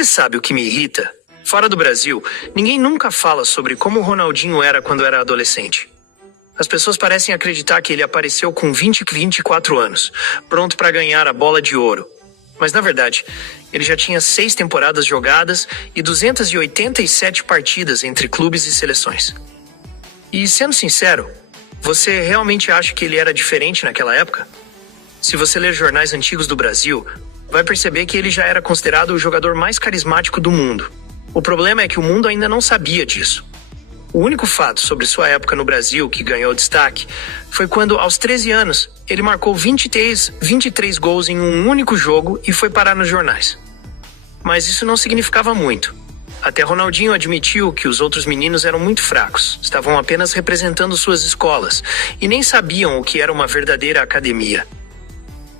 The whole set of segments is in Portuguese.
você sabe o que me irrita? Fora do Brasil, ninguém nunca fala sobre como o Ronaldinho era quando era adolescente. As pessoas parecem acreditar que ele apareceu com 24 anos, pronto para ganhar a bola de ouro. Mas na verdade, ele já tinha 6 temporadas jogadas e 287 partidas entre clubes e seleções. E sendo sincero, você realmente acha que ele era diferente naquela época? Se você ler jornais antigos do Brasil, vai perceber que ele já era considerado o jogador mais carismático do mundo. O problema é que o mundo ainda não sabia disso. O único fato sobre sua época no Brasil que ganhou destaque foi quando, aos 13 anos, ele marcou 23 gols em um único jogo e foi parar nos jornais. Mas isso não significava muito. Até Ronaldinho admitiu que os outros meninos eram muito fracos, estavam apenas representando suas escolas e nem sabiam o que era uma verdadeira academia.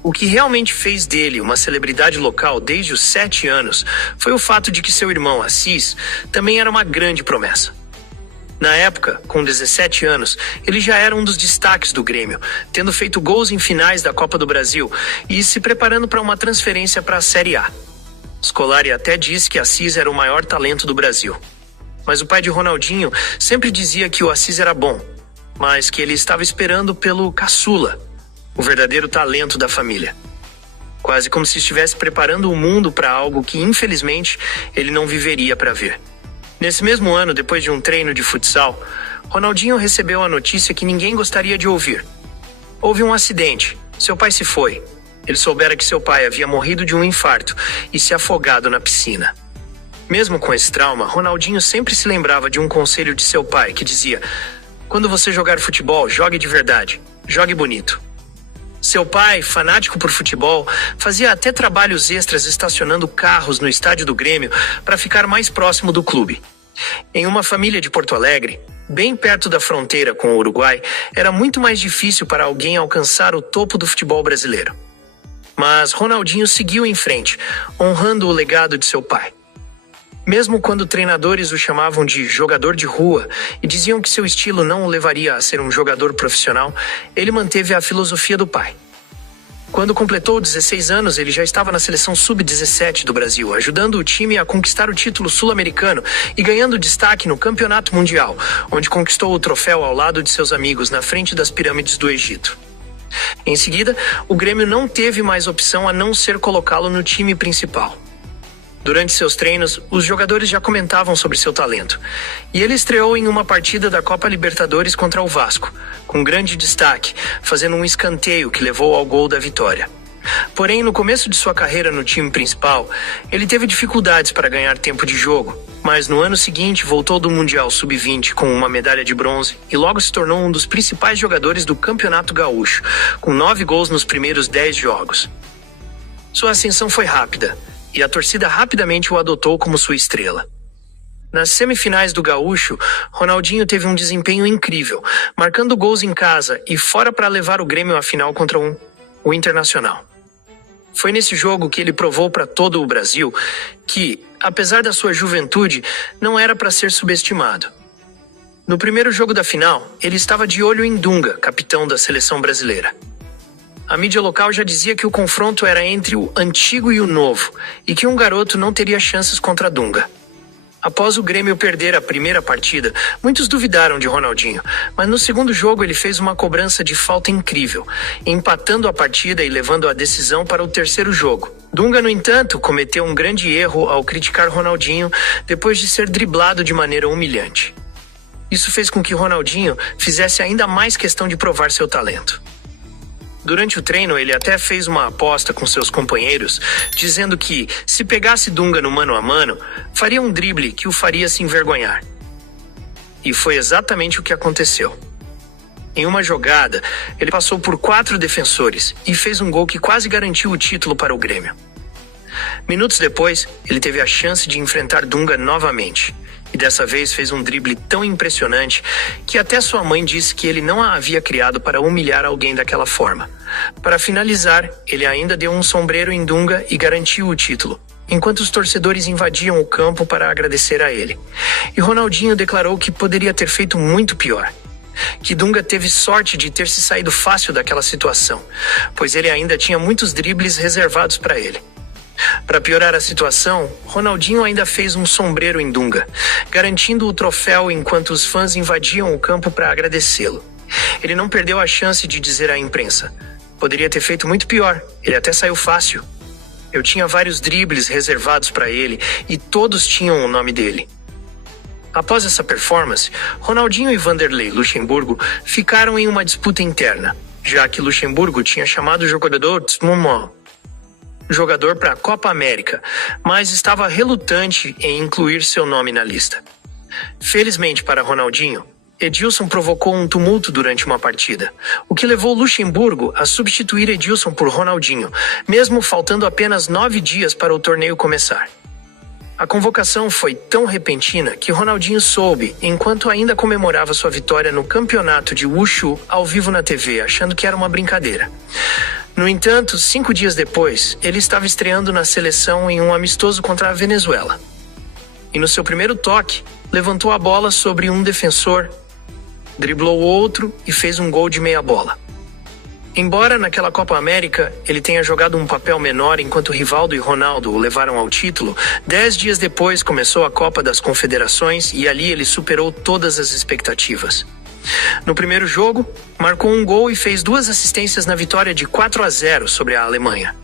O que realmente fez dele uma celebridade local desde os 7 anos foi o fato de que seu irmão Assis também era uma grande promessa. Na época, com 17 anos, ele já era um dos destaques do Grêmio, tendo feito gols em finais da Copa do Brasil e se preparando para uma transferência para a Série A. Scolari até disse que Assis era o maior talento do Brasil. Mas o pai de Ronaldinho sempre dizia que o Assis era bom, mas que ele estava esperando pelo caçula, o verdadeiro talento da família. Quase como se estivesse preparando o mundo para algo que, infelizmente, ele não viveria para ver. Nesse mesmo ano, depois de um treino de futsal, Ronaldinho recebeu a notícia que ninguém gostaria de ouvir. Houve um acidente. Seu pai se foi. Ele soubera que seu pai havia morrido de um infarto e se afogado na piscina. Mesmo com esse trauma, Ronaldinho sempre se lembrava de um conselho de seu pai que dizia: quando você jogar futebol, jogue de verdade, jogue bonito. Seu pai, fanático por futebol, fazia até trabalhos extras estacionando carros no estádio do Grêmio para ficar mais próximo do clube. Em uma família de Porto Alegre, bem perto da fronteira com o Uruguai, era muito mais difícil para alguém alcançar o topo do futebol brasileiro. Mas Ronaldinho seguiu em frente, honrando o legado de seu pai. Mesmo quando treinadores o chamavam de jogador de rua e diziam que seu estilo não o levaria a ser um jogador profissional, ele manteve a filosofia do pai. Quando completou 16 anos, ele já estava na seleção sub-17 do Brasil, ajudando o time a conquistar o título sul-americano e ganhando destaque no Campeonato Mundial, onde conquistou o troféu ao lado de seus amigos na frente das pirâmides do Egito. Em seguida, o Grêmio não teve mais opção a não ser colocá-lo no time principal. Durante seus treinos, os jogadores já comentavam sobre seu talento, e ele estreou em uma partida da Copa Libertadores contra o Vasco, com grande destaque, fazendo um escanteio que levou ao gol da vitória. Porém, no começo de sua carreira no time principal, ele teve dificuldades para ganhar tempo de jogo, mas no ano seguinte voltou do Mundial Sub-20 com uma medalha de bronze e logo se tornou um dos principais jogadores do Campeonato Gaúcho, com 9 gols nos primeiros 10 jogos. Sua ascensão foi rápida, e a torcida rapidamente o adotou como sua estrela. Nas semifinais do Gaúcho, Ronaldinho teve um desempenho incrível, marcando gols em casa e fora para levar o Grêmio à final contra o Internacional. Foi nesse jogo que ele provou para todo o Brasil que, apesar da sua juventude, não era para ser subestimado. No primeiro jogo da final, ele estava de olho em Dunga, capitão da seleção brasileira. A mídia local já dizia que o confronto era entre o antigo e o novo, e que um garoto não teria chances contra Dunga. Após o Grêmio perder a primeira partida, muitos duvidaram de Ronaldinho, mas no segundo jogo ele fez uma cobrança de falta incrível, empatando a partida e levando a decisão para o terceiro jogo. Dunga, no entanto, cometeu um grande erro ao criticar Ronaldinho depois de ser driblado de maneira humilhante. Isso fez com que Ronaldinho fizesse ainda mais questão de provar seu talento. Durante o treino, ele até fez uma aposta com seus companheiros, dizendo que, se pegasse Dunga no mano a mano, faria um drible que o faria se envergonhar. E foi exatamente o que aconteceu. Em uma jogada, ele passou por 4 defensores e fez um gol que quase garantiu o título para o Grêmio. Minutos depois, ele teve a chance de enfrentar Dunga novamente. E dessa vez fez um drible tão impressionante que até sua mãe disse que ele não a havia criado para humilhar alguém daquela forma. Para finalizar, ele ainda deu um sombreiro em Dunga e garantiu o título, enquanto os torcedores invadiam o campo para agradecer a ele. E Ronaldinho declarou que poderia ter feito muito pior. Que Dunga teve sorte de ter se saído fácil daquela situação, pois ele ainda tinha muitos dribles reservados para ele. Para piorar a situação, Ronaldinho ainda fez um sombreiro em Dunga, garantindo o troféu enquanto os fãs invadiam o campo para agradecê-lo. Ele não perdeu a chance de dizer à imprensa: poderia ter feito muito pior, ele até saiu fácil. Eu tinha vários dribles reservados para ele e todos tinham o nome dele. Após essa performance, Ronaldinho e Vanderlei Luxemburgo ficaram em uma disputa interna, já que Luxemburgo tinha chamado o jogador para a Copa América, mas estava relutante em incluir seu nome na lista. Felizmente para Ronaldinho, Edilson provocou um tumulto durante uma partida, o que levou Luxemburgo a substituir Edilson por Ronaldinho, mesmo faltando apenas 9 dias para o torneio começar. A convocação foi tão repentina que Ronaldinho soube enquanto ainda comemorava sua vitória no campeonato de Wushu ao vivo na TV, achando que era uma brincadeira. No entanto, 5 dias depois, ele estava estreando na seleção em um amistoso contra a Venezuela. E no seu primeiro toque, levantou a bola sobre um defensor, driblou o outro e fez um gol de meia bola. Embora naquela Copa América ele tenha jogado um papel menor enquanto Rivaldo e Ronaldo o levaram ao título, 10 dias depois começou a Copa das Confederações e ali ele superou todas as expectativas. No primeiro jogo, marcou um gol e fez 2 assistências na vitória de 4-0 sobre a Alemanha.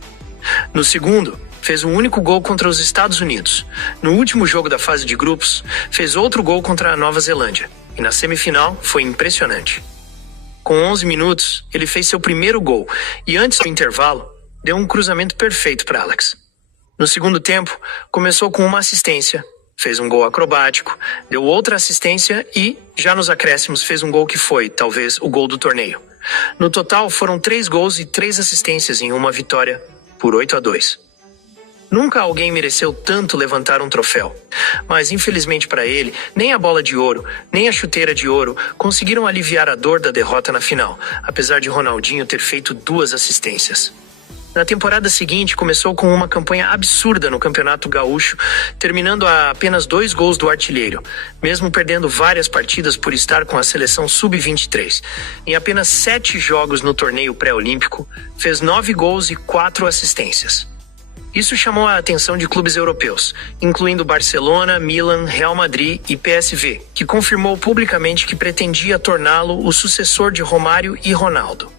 No segundo, fez um único gol contra os Estados Unidos. No último jogo da fase de grupos, fez outro gol contra a Nova Zelândia. E na semifinal, foi impressionante. Com 11 minutos, ele fez seu primeiro gol e antes do intervalo, deu um cruzamento perfeito para Alex. No segundo tempo, começou com uma assistência, fez um gol acrobático, deu outra assistência e, já nos acréscimos, fez um gol que foi, talvez, o gol do torneio. No total, foram 3 gols e 3 assistências em uma vitória por 8-2. Nunca alguém mereceu tanto levantar um troféu, mas infelizmente para ele, nem a bola de ouro, nem a chuteira de ouro conseguiram aliviar a dor da derrota na final, apesar de Ronaldinho ter feito 2 assistências. Na temporada seguinte, começou com uma campanha absurda no Campeonato Gaúcho, terminando a apenas 2 gols do artilheiro, mesmo perdendo várias partidas por estar com a seleção sub-23. Em apenas 7 jogos no torneio pré-olímpico, fez 9 gols e 4 assistências. Isso chamou a atenção de clubes europeus, incluindo Barcelona, Milan, Real Madrid e PSV, que confirmou publicamente que pretendia torná-lo o sucessor de Romário e Ronaldo.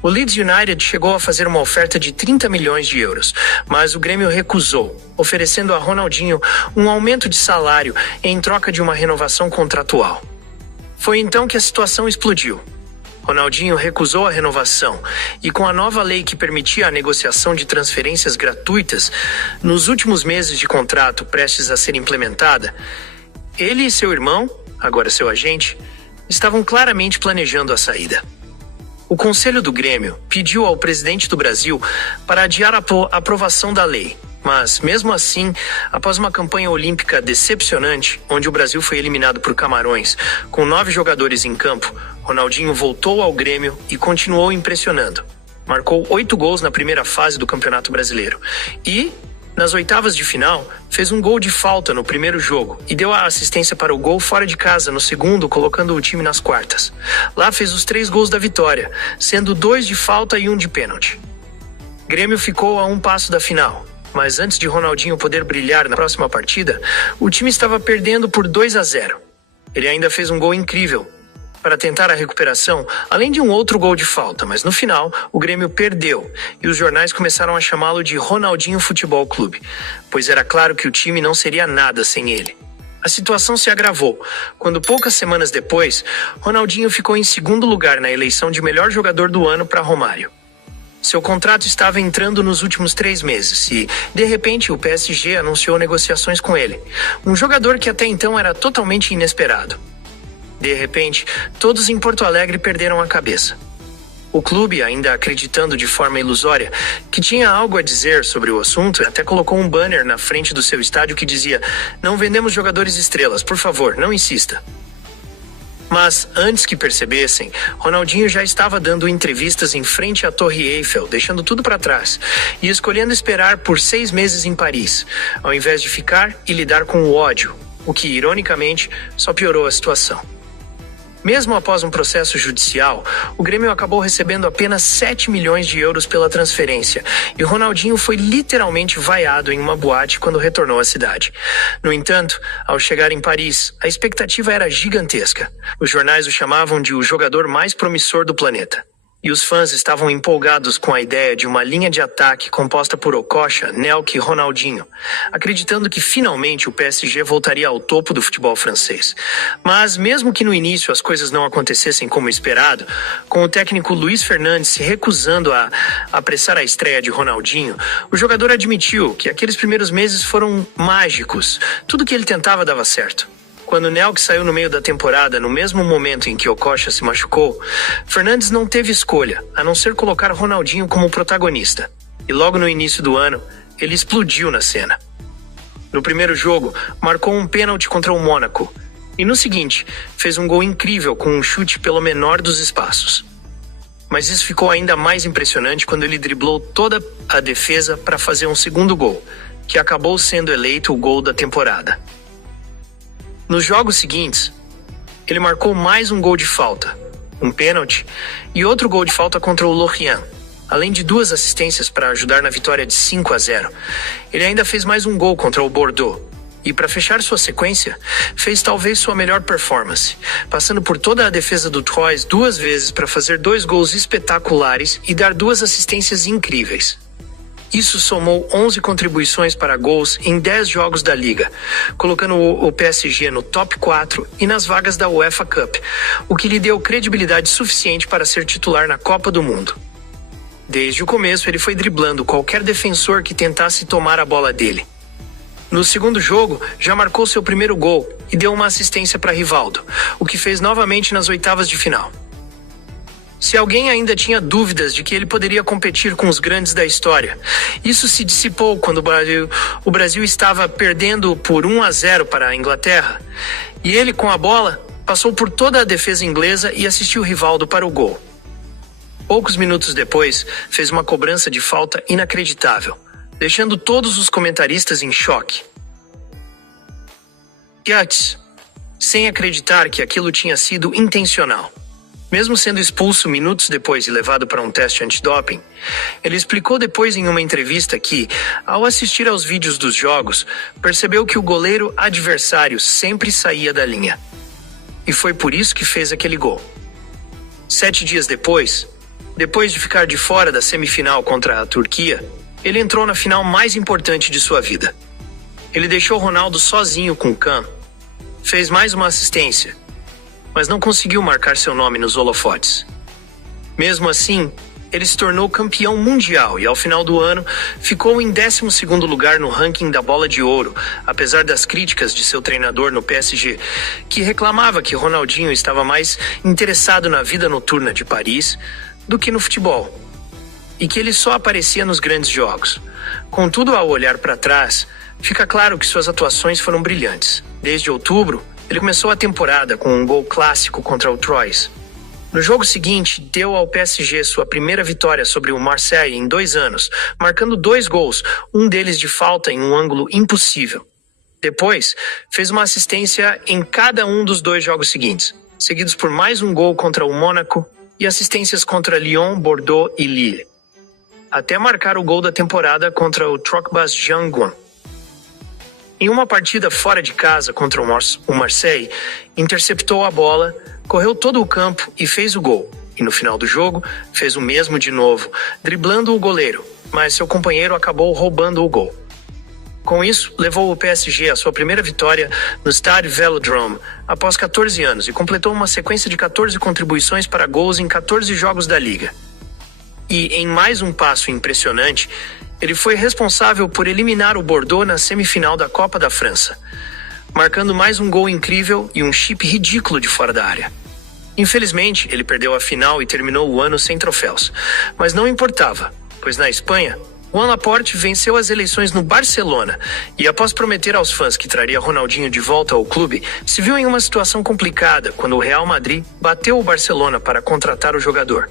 O Leeds United chegou a fazer uma oferta de 30 milhões de euros, mas o Grêmio recusou, oferecendo a Ronaldinho um aumento de salário em troca de uma renovação contratual. Foi então que a situação explodiu. Ronaldinho recusou a renovação e, com a nova lei que permitia a negociação de transferências gratuitas, nos últimos meses de contrato prestes a ser implementada, ele e seu irmão, agora seu agente, estavam claramente planejando a saída. O Conselho do Grêmio pediu ao presidente do Brasil para adiar a aprovação da lei, mas, mesmo assim, após uma campanha olímpica decepcionante, onde o Brasil foi eliminado por Camarões, com 9 jogadores em campo, Ronaldinho voltou ao Grêmio e continuou impressionando. Marcou 8 gols na primeira fase do Campeonato Brasileiro e, nas oitavas de final, fez um gol de falta no primeiro jogo e deu a assistência para o gol fora de casa no segundo, colocando o time nas quartas. Lá fez os 3 gols da vitória, sendo 2 de falta e 1 de pênalti. Grêmio ficou a 1 passo da final, mas antes de Ronaldinho poder brilhar na próxima partida, o time estava perdendo por 2-0. Ele ainda fez um gol incrível para tentar a recuperação, além de um outro gol de falta, mas no final, o Grêmio perdeu e os jornais começaram a chamá-lo de Ronaldinho Futebol Clube, pois era claro que o time não seria nada sem ele. A situação se agravou, quando poucas semanas depois, Ronaldinho ficou em segundo lugar na eleição de melhor jogador do ano para Romário. Seu contrato estava entrando nos últimos 3 meses e, de repente, o PSG anunciou negociações com ele, um jogador que até então era totalmente inesperado. De repente, todos em Porto Alegre perderam a cabeça. O clube, ainda acreditando de forma ilusória que tinha algo a dizer sobre o assunto, até colocou um banner na frente do seu estádio que dizia: "Não vendemos jogadores estrelas, por favor, não insista." Mas, antes que percebessem, Ronaldinho já estava dando entrevistas em frente à Torre Eiffel, deixando tudo para trás, e escolhendo esperar por 6 meses em Paris, ao invés de ficar e lidar com o ódio, o que, ironicamente, só piorou a situação. Mesmo após um processo judicial, o Grêmio acabou recebendo apenas 7 milhões de euros pela transferência, e Ronaldinho foi literalmente vaiado em uma boate quando retornou à cidade. No entanto, ao chegar em Paris, a expectativa era gigantesca. Os jornais o chamavam de o jogador mais promissor do planeta. E os fãs estavam empolgados com a ideia de uma linha de ataque composta por Okocha, Nelk e Ronaldinho, acreditando que finalmente o PSG voltaria ao topo do futebol francês. Mas mesmo que no início as coisas não acontecessem como esperado, com o técnico Luis Fernandes se recusando a apressar a estreia de Ronaldinho, o jogador admitiu que aqueles primeiros meses foram mágicos. Tudo que ele tentava dava certo. Quando Nelk saiu no meio da temporada, no mesmo momento em que Okocha se machucou, Fernandes não teve escolha, a não ser colocar Ronaldinho como protagonista. E logo no início do ano, ele explodiu na cena. No primeiro jogo, marcou um pênalti contra o Mônaco. E no seguinte, fez um gol incrível com um chute pelo menor dos espaços. Mas isso ficou ainda mais impressionante quando ele driblou toda a defesa para fazer um segundo gol, que acabou sendo eleito o gol da temporada. Nos jogos seguintes, ele marcou mais um gol de falta, um pênalti e outro gol de falta contra o Lorient, além de 2 assistências para ajudar na vitória de 5-0. Ele ainda fez mais um gol contra o Bordeaux e, para fechar sua sequência, fez talvez sua melhor performance, passando por toda a defesa do Troyes 2 vezes para fazer 2 gols espetaculares e dar 2 assistências incríveis. Isso somou 11 contribuições para gols em 10 jogos da Liga, colocando o PSG no top 4 e nas vagas da UEFA Cup, o que lhe deu credibilidade suficiente para ser titular na Copa do Mundo. Desde o começo, ele foi driblando qualquer defensor que tentasse tomar a bola dele. No segundo jogo, já marcou seu primeiro gol e deu uma assistência para Rivaldo, o que fez novamente nas oitavas de final. Se alguém ainda tinha dúvidas de que ele poderia competir com os grandes da história, isso se dissipou quando o Brasil estava perdendo por 1-0 para a Inglaterra, e ele, com a bola, passou por toda a defesa inglesa e assistiu Rivaldo para o gol. Poucos minutos depois, fez uma cobrança de falta inacreditável, deixando todos os comentaristas em choque. Yates, sem acreditar que aquilo tinha sido intencional. Mesmo sendo expulso minutos depois e levado para um teste antidoping, ele explicou depois em uma entrevista que, ao assistir aos vídeos dos jogos, percebeu que o goleiro adversário sempre saía da linha. E foi por isso que fez aquele gol. 7 dias depois de ficar de fora da semifinal contra a Turquia, ele entrou na final mais importante de sua vida. Ele deixou Ronaldo sozinho com Kahn, fez mais uma assistência, mas não conseguiu marcar seu nome nos holofotes. Mesmo assim, ele se tornou campeão mundial e, ao final do ano, ficou em 12º lugar no ranking da Bola de Ouro, apesar das críticas de seu treinador no PSG, que reclamava que Ronaldinho estava mais interessado na vida noturna de Paris do que no futebol, e que ele só aparecia nos grandes jogos. Contudo, ao olhar para trás, fica claro que suas atuações foram brilhantes. Desde outubro, ele começou a temporada com um gol clássico contra o Troyes. No jogo seguinte, deu ao PSG sua primeira vitória sobre o Marseille em 2 anos, marcando 2 gols, um deles de falta em um ângulo impossível. Depois, fez uma assistência em cada um dos 2 jogos seguintes, seguidos por mais um gol contra o Mônaco e assistências contra Lyon, Bordeaux e Lille, até marcar o gol da temporada contra o Trocbas Jangwon. Em uma partida fora de casa contra o Marseille, interceptou a bola, correu todo o campo e fez o gol. E no final do jogo, fez o mesmo de novo, driblando o goleiro, mas seu companheiro acabou roubando o gol. Com isso, levou o PSG à sua primeira vitória no Stade Vélodrome após 14 anos e completou uma sequência de 14 contribuições para gols em 14 jogos da Liga. E, em mais um passo impressionante, ele foi responsável por eliminar o Bordeaux na semifinal da Copa da França, marcando mais um gol incrível e um chip ridículo de fora da área. Infelizmente, ele perdeu a final e terminou o ano sem troféus, mas não importava, pois na Espanha, Joan Laporte venceu as eleições no Barcelona e, após prometer aos fãs que traria Ronaldinho de volta ao clube, se viu em uma situação complicada quando o Real Madrid bateu o Barcelona para contratar o jogador.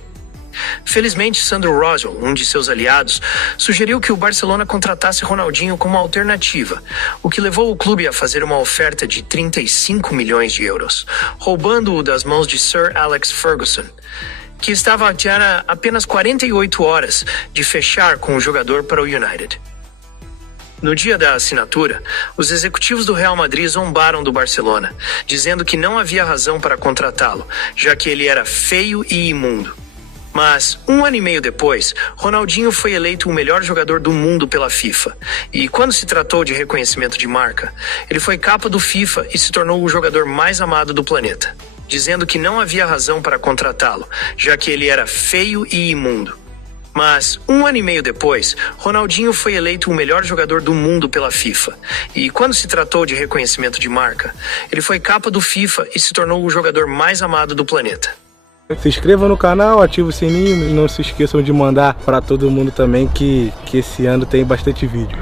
Felizmente, Sandro Roswell, um de seus aliados, sugeriu que o Barcelona contratasse Ronaldinho como alternativa, o que levou o clube a fazer uma oferta de 35 milhões de euros, roubando-o das mãos de Sir Alex Ferguson, que estava a apenas 48 horas de fechar com o jogador para o United. No dia da assinatura, os executivos do Real Madrid zombaram do Barcelona, dizendo que não havia razão para contratá-lo, já que ele era feio e imundo. Mas, 1 ano e meio depois, Ronaldinho foi eleito o melhor jogador do mundo pela FIFA. E quando se tratou de reconhecimento de marca, ele foi capa do FIFA e se tornou o jogador mais amado do planeta, dizendo que não havia razão para contratá-lo, já que ele era feio e imundo. Mas, 1 ano e meio depois, Ronaldinho foi eleito o melhor jogador do mundo pela FIFA. E quando se tratou de reconhecimento de marca, ele foi capa do FIFA e se tornou o jogador mais amado do planeta. Se inscreva no canal, ative o sininho e não se esqueçam de mandar para todo mundo também que esse ano tem bastante vídeo.